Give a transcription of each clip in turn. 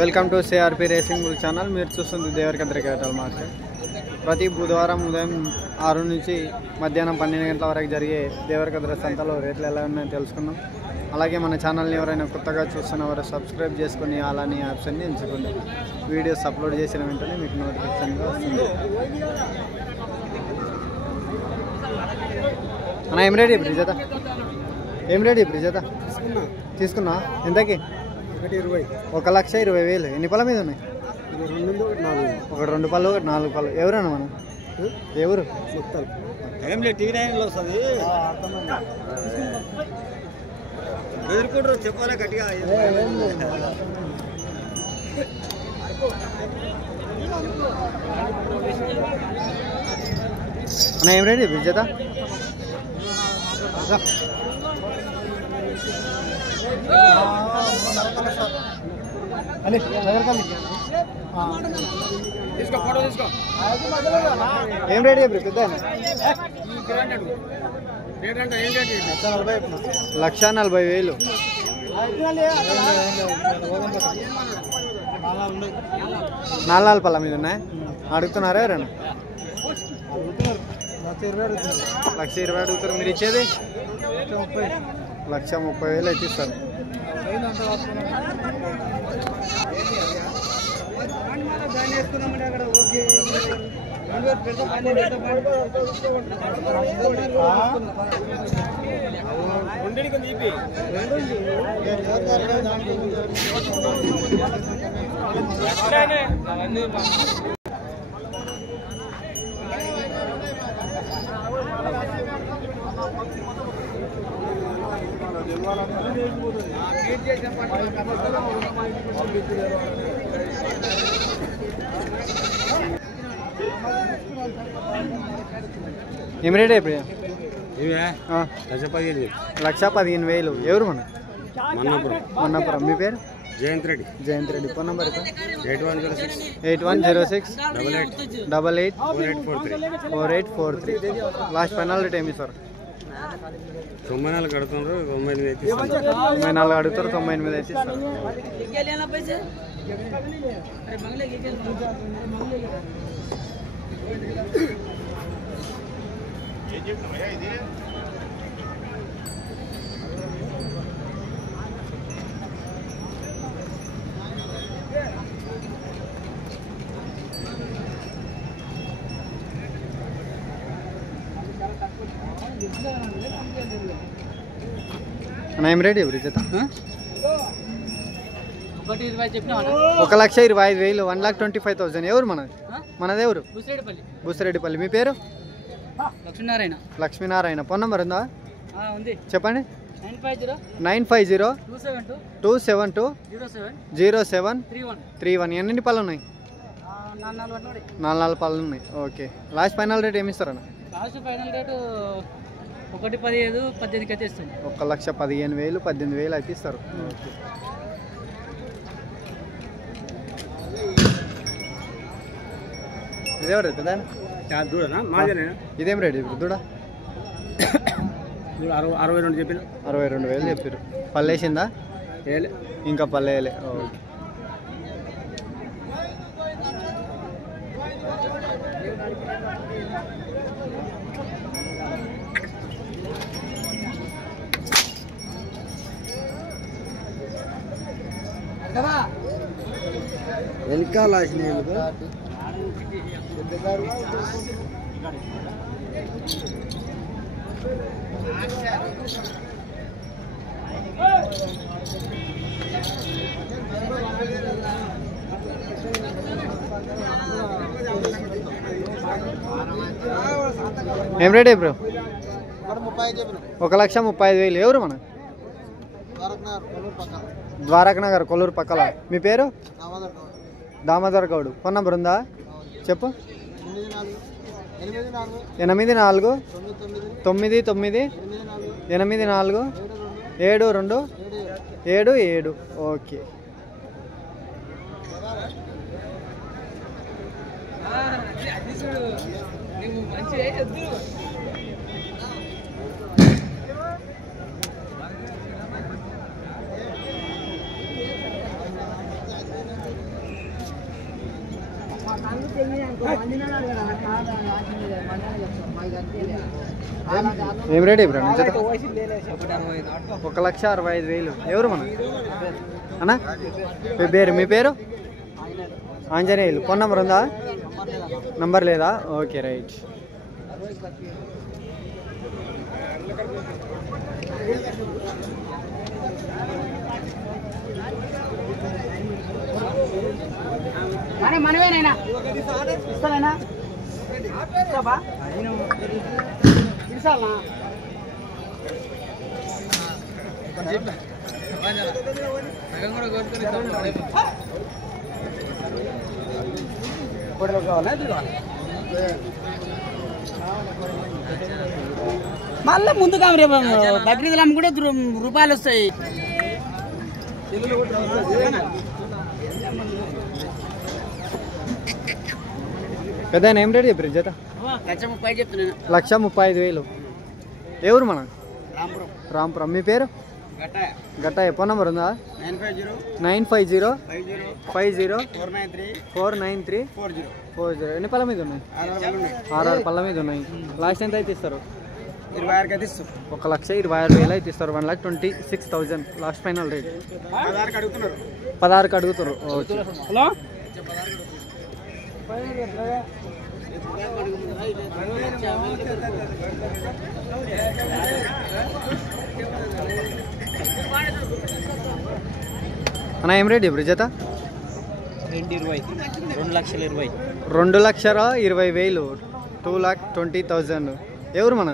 Welcome to CRP racing bull channel. మీరు చూస్తుంది Devarakadra capital market. ప్రతి బుధవారం ఉదయం 6 నుంచి మధ్యాహ్నం 12 గంటల వరకు జరిగే దేవరకద్ర సంతలో రేట్లు ఎలా ఉన్నాయో తెలుసుకుందాం. అలాగే మన ఛానల్ని ఎవరైనా కొత్తగా చూస్తున్నవారు సబ్స్క్రైబ్ చేసుకుని అలానే ఆప్షన్ని ఎంచుకోండి. వీడియోస్ అప్లోడ్ చేసిన వెంటనే మీకు నోటిఫికేషన్గా వస్తుంది. అన్న ఏం రేట్ ఇప్పుడు జత? ఏం రేట్ ఇప్పుడు జత తీసుకున్నా? ఎంతకి? 1,20,000. ఎన్ని పళ్ళ మీద ఉన్నాయి? ఒకటి 2 పళ్ళు, ఒకటి 4 పళ్ళు. ఎవరన్నా మనం? ఎవరు? చెప్పాలి గట్టిగా. అన్న ఏం రేట్ ఇప్పుడు జత? ఏం రేట్ ఇప్పుడు పెద్ద? 1,40,000. 4 పళ్ళ మీద ఉన్నాయి. అడుగుతున్నారా ఎవరైనా? 1,20,000 అడుగుతారు. మీరు ఇచ్చేది 1,30,000 అయితే ఇస్తారు. ఏం రేట్ ఇప్పుడు? 1,15,000. ఎవరు మన? మన్నాపురం. మీ పేరు? Jayant Reddy. Phone number 8106 88 4843. Last final rate ఏమి సార్? 94 కడుతున్నారు. 98 94 అడుగుతారు. 98 అయితే ఇస్తారు. అన్న ఏం రేట్ ఎవరి జత? 1,25,000. 1,25,000. ఎవరు మనది? మనది ఎవరు? బుసిరెడ్డిపల్లి. మీ పేరు? లక్ష్మీనారాయణ. ఫోన్ నెంబర్ ఉందా? చెప్పండి. 950 272 0731. ఎన్ని పళ్ళు ఉన్నాయి? 4 పళ్ళు ఉన్నాయి. ఓకే. లాస్ట్ ఫైనల్ రేట్ ఏమి ఇస్తారన్న? 1,15,000 అయితే ఇస్తాం. 1,15,000 18,000 అయితే ఇస్తారు. ఓకే. ఇదేవరు పెద్ద? ఇదేం రేట్ ఇప్పుడు దూడ? 62 చెప్పిన. 62,000 చెప్పారు. పల్లేసిందా? ఇంకా పల్లేయలే. ఓకే. వెనకాల ఏం రేట్ ఇప్పుడు? 1,35,000. ఎవరు మన? ద్వారకనగర్ కొల్లూరు పక్కల. మీ పేరు? దామోదర్ గౌడ్. ఫోన్ నంబర్ ఉందా? చెప్పు. 84 99 84 7277. ఓకే. ఏం రేట్ ఇప్పుడు జత? 1,65,000. ఎవరు మన అన్నా? మీ పేరు? ఆంజనేయులు. ఫోన్ నెంబర్ ఉందా? నంబర్ లేదా? Okay right. మనమేనా ఇస్తానా మళ్ళీ ముందుగా రేపు బక్రీదులు అమ్ముకుంటే రూపాయలు వస్తాయి. పెద్ద ఏం రేట్ చెప్పారు జత? 1,30,000 చెప్తున్నాను. 1,35,000. ఎవరు మన? రాంపురం. మీ పేరు? గట్టయ్య. ఫోన్ నెంబర్ ఉందా? 9505049349340. ఎన్ని పళ్ళ మీద ఉన్నాయి? 6 పళ్ళ మీద ఉన్నాయి. లాస్ట్ ఎంత అయితే ఇస్తారు? 1,26,000 అయితే ఇస్తారు. 1,26,000 లాస్ట్ ఫైనల్ రేట్. 16కి అడుగుతారు. ఓకే. హలో అన్న ఏం రేట్ ఇప్పుడు జత? 2,20,000. 2,20,000. 2,20,000. ఎవరు మన?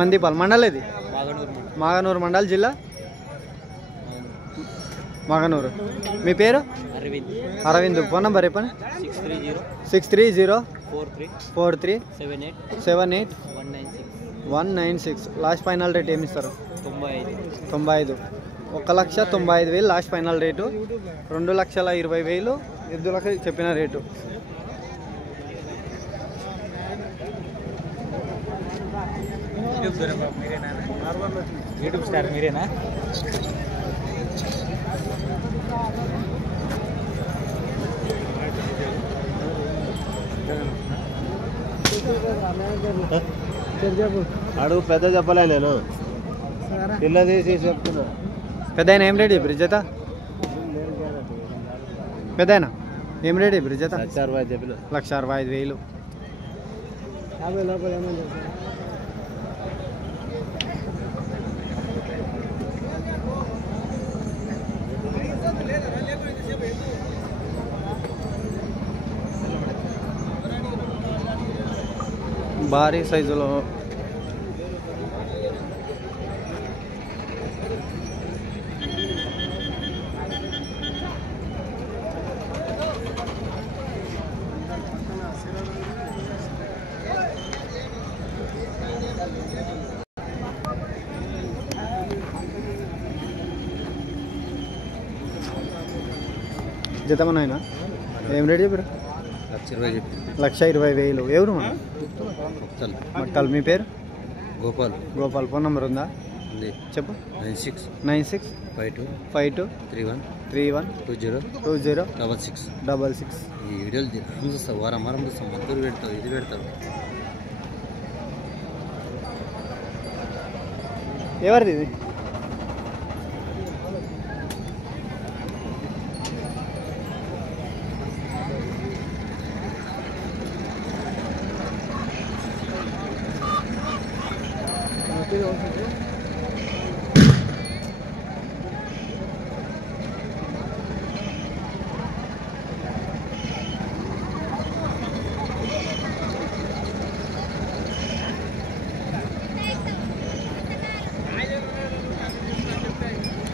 మందిపాల్. మండల్ ఇది? మాగనూరు మండల్, జిల్లా మాగనూరు. మీ పేరు? అరవింద్. ఫోన్ నెంబర్ చెప్పండి. 63043787196. లాస్ట్ ఫైనల్ రేట్ ఏమి ఇస్తారు? 95. 1,95,000 లాస్ట్ ఫైనల్ రేటు. 2,20,000 ఎద్దులకు చెప్పిన రేటు. యూట్యూబ్ స్టార్ మీరేనా? అడుగు పెద్ద చెప్పలే నేను పిల్ల తీసి చెప్తున్నా. పెద్ద ఏం రేట్ ఇప్పుడు జత? పెద్ద ఏం రేట్ ఇప్పుడు జత? 1,65,000. భారీ సైజులో జతమనైనా ఏం రేట్ చెప్పారు? 1,20,000. ఎవరు మన? మక్కల్. మీ పేరు? గోపాల్. ఫోన్ నెంబర్ ఉందా? చెప్పు. 965231202066. ఈ వీడియోలు చూస్తాం, వారం చూస్తాం, మద్దూరు పెడతాం, ఇది పెడతాం. ఎవరిది ఇది?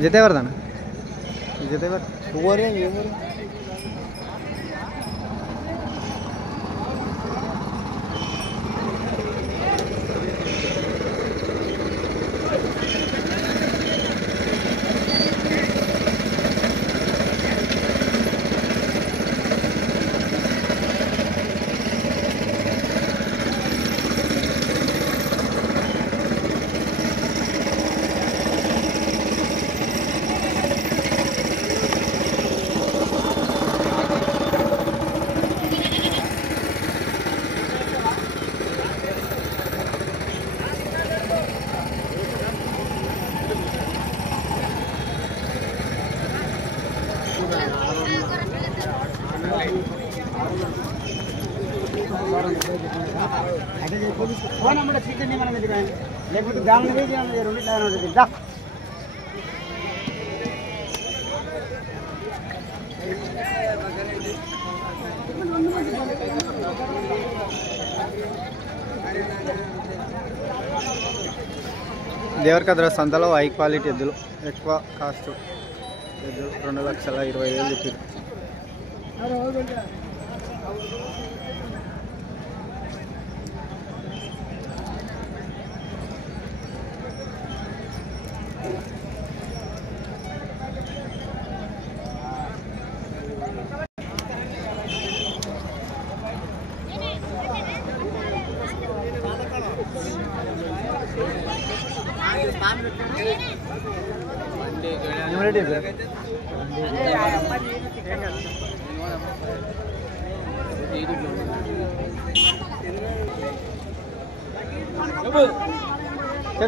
జత ఎవరిదానా? జత ఎవరు? ఫోన్ నెంబర్ స్వీకరించి మనం లేకపోతే దాని రెండు దా దేవరకద్ర సంతలో హై క్వాలిటీ ఎద్దులు, ఎక్కువ కాస్ట్ ఎద్దులు 2,20,000 చెప్పారు.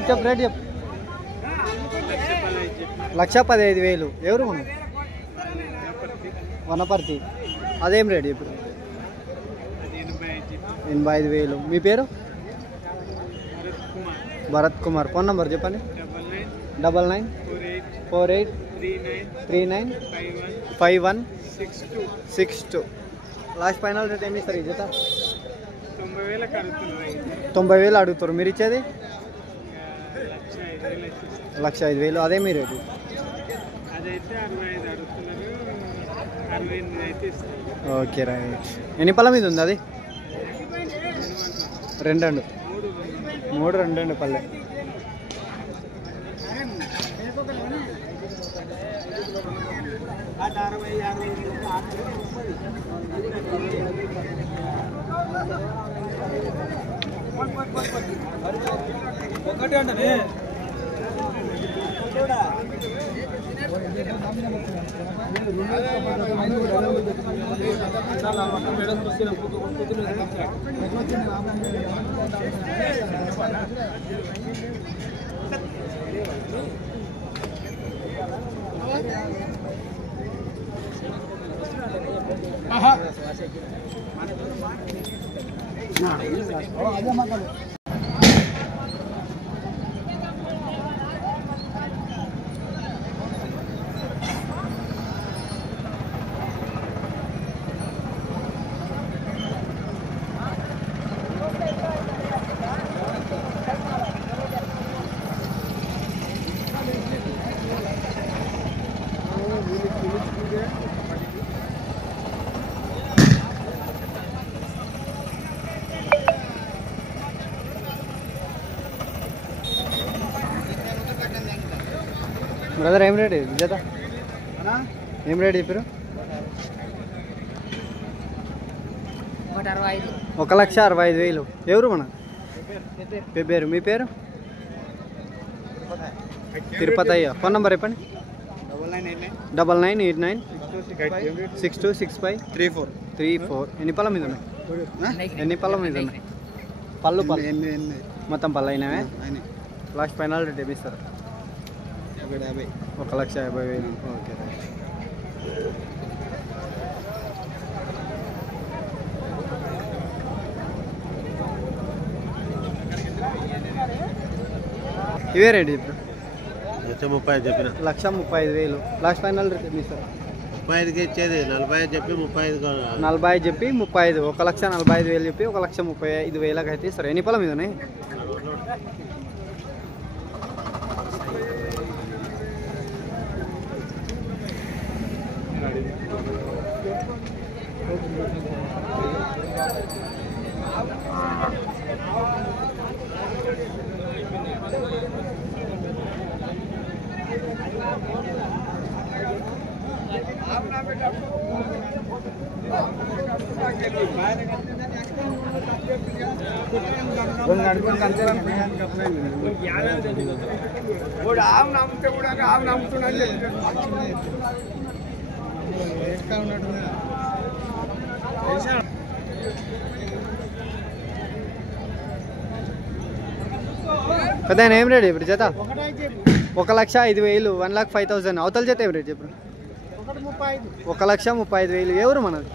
చెప్పు రేట్ చెప్పు. 1,15,000. ఎవరు మనం వనపర్తి. అదేం రేట్ ఇప్పుడు? 85,000. మీ పేరు? భరత్ కుమార్. ఫోన్ నెంబర్ చెప్పండి. 9948395162. లాస్ట్ ఫైనల్ రేట్ ఏమి ఇస్తారు? ఈ జత 90,000 అడుగుతారు. మీరు ఇచ్చేది 1,05,000. అదే మీ రేటు? Okay right. ఎన్ని పళ్ళ మీద ఉంది అది? 2 3 పల్లె. ఒకటి అంటే బ్రదర్ ఏం రేట్ జత? ఏం రేట్ చెప్పారు? 1,65,000. ఎవరు మన పేరు? మీ పేరు? తిరుపతయ్య. ఫోన్ నెంబర్ చెప్పండి. 9989626534. ఎన్ని పళ్ళ మీద ఉన్నాయి? పళ్ళు మొత్తం పళ్ళు అయినావే. లాస్ట్ ఫైనల్ రేట్ ఏమి ఇస్తారు? 1,50,000. Okay right. ఇవే రేట్ ఇప్పుడు? 1,30,000 చెప్పిన. 1,35,000. లాస్ట్ ఫైనల్ రేట్ ఏమి ఇస్తారు? 35కి ఇచ్చేది. 45 చెప్పి 35. 40 చెప్పి 35. 1,45,000 చెప్పి 1,35,000 అయితే ఇస్తారు. ఎన్ని పళ్ళ మీద ఉన్నాయి? పెద్ద ఏం రేట్ ఇప్పుడు జత? 1,05,000. 1,05,000. అవతల జత ఏం రేట్ ఇప్పుడు? 1,35,000. ఎవరు మనది?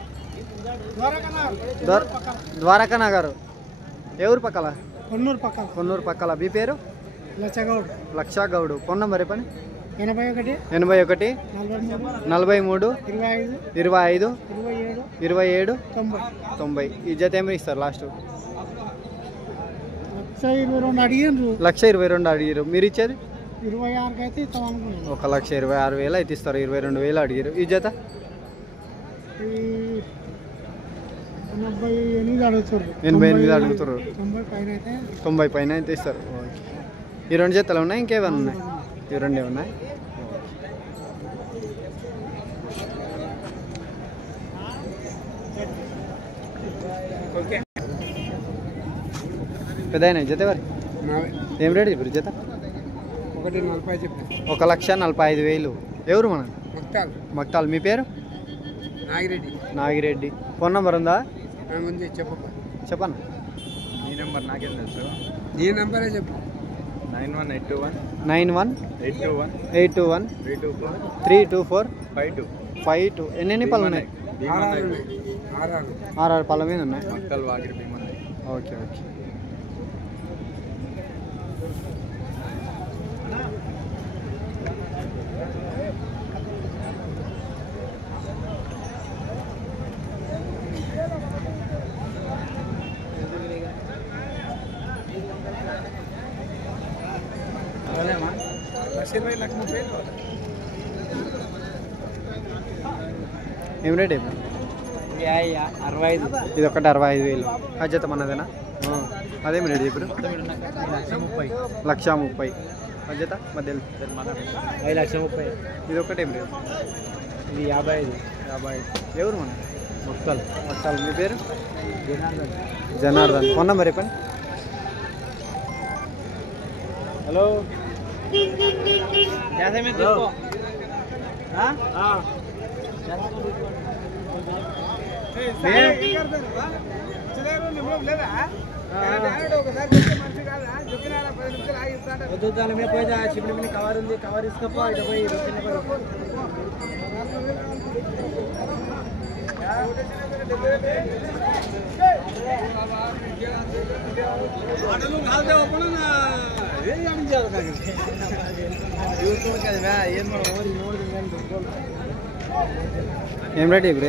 ద్వారకా నగర్. ఎవరు పక్కల? కొన్నూరు పక్కల. మీ పేరు? లక్షా గౌడ్. ఫోన్ నెంబర్ చెప్పండి. 81 81 43 25 27 90. ఈ జత ఏమి ఇస్తారు లాస్ట్? 122 అడిగిండ్రు. 122 అడిగారు. మీరు ఇచ్చేది 26 అయితే ఇస్తాం అనుకున్నాను. 1,26,000 అయితే ఇస్తారు. 22,000 అడిగారు. ఈ జత 88 అడుగుతారు. 88 అడుగుతారు. 90 పైన అయితే ఇస్తారు. ఓకే. ఈ రెండు జతలు ఉన్నాయి, ఇంకేమైనా ఉన్నాయి? ఈ రెండే ఉన్నాయి. పెద్ద జత వారి ఏం రేటు ఇప్పుడు జత? 140 చెప్పు. 1,45,000. ఎవరు మన? మక్తాల్. మీ పేరు? నాగిరెడ్డి. ఫోన్ నెంబర్ ఉందా? చెప్పన్న. ఈ నెంబర్ నాకేం తెలుసు. ఈ నెంబరే చెప్పు. 91 821 324 52. ఎన్ని పళ్ళు ఉన్నాయి? 6 పళ్ళ మీద ఉన్నాయి. Okay okay. ఏం రేట్ అయిపోయింది? 65. ఇది ఒకటి 65,000. ఆ జత మనదేనా? అదేమి రేట్ ఇప్పుడు? 1,30,000. ఆ జత మధ్యలో 5,30,000. ఇది ఒకటి ఏం రేట్? ఇది 55. ఎవరు మన? మొక్కలు. మీ పేరు? జనార్దన్. ఫోన్ నెంబర్ చెప్పండి. హలో. దాని మీద పోయి చిన్న మీద కవర్ ఉంది, కవర్ ఇసుకపో ఇటు పోయి ఏం రేట్ ఇప్పుడు?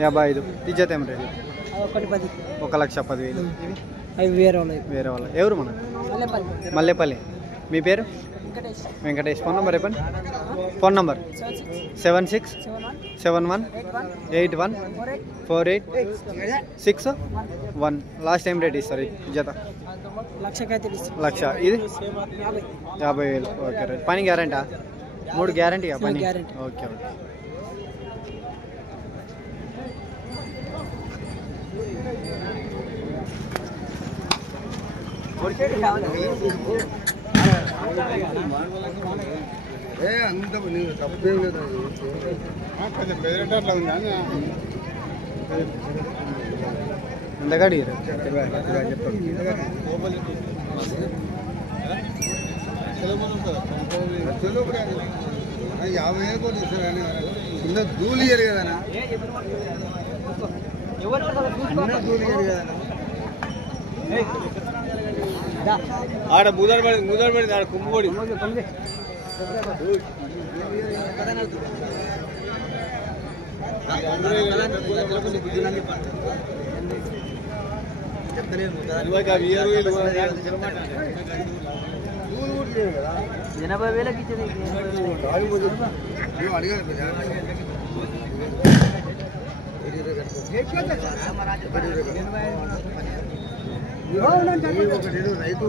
55. ఈ జత ఏం రేట్? 1,10,000. అవి వేరే వాళ్ళ. ఎవరు మన? మల్లెపల్లి. మీ పేరు? వెంకటేష్. ఫోన్ నెంబర్ చెప్పండి. Phone number 76 71 81 4861. Last time rate ఇస్తారు ఈ జత? 1,00,000. ఇది 50,000. Okay right. పని గ్యారంటీ? 3 గ్యారంటీ పని? Okay okay. ఎంతగా అడిగారు? 50,000 ధూళి కదా. ఆడ ముదరబడి ఆడ కుమ్ముబడి రైతు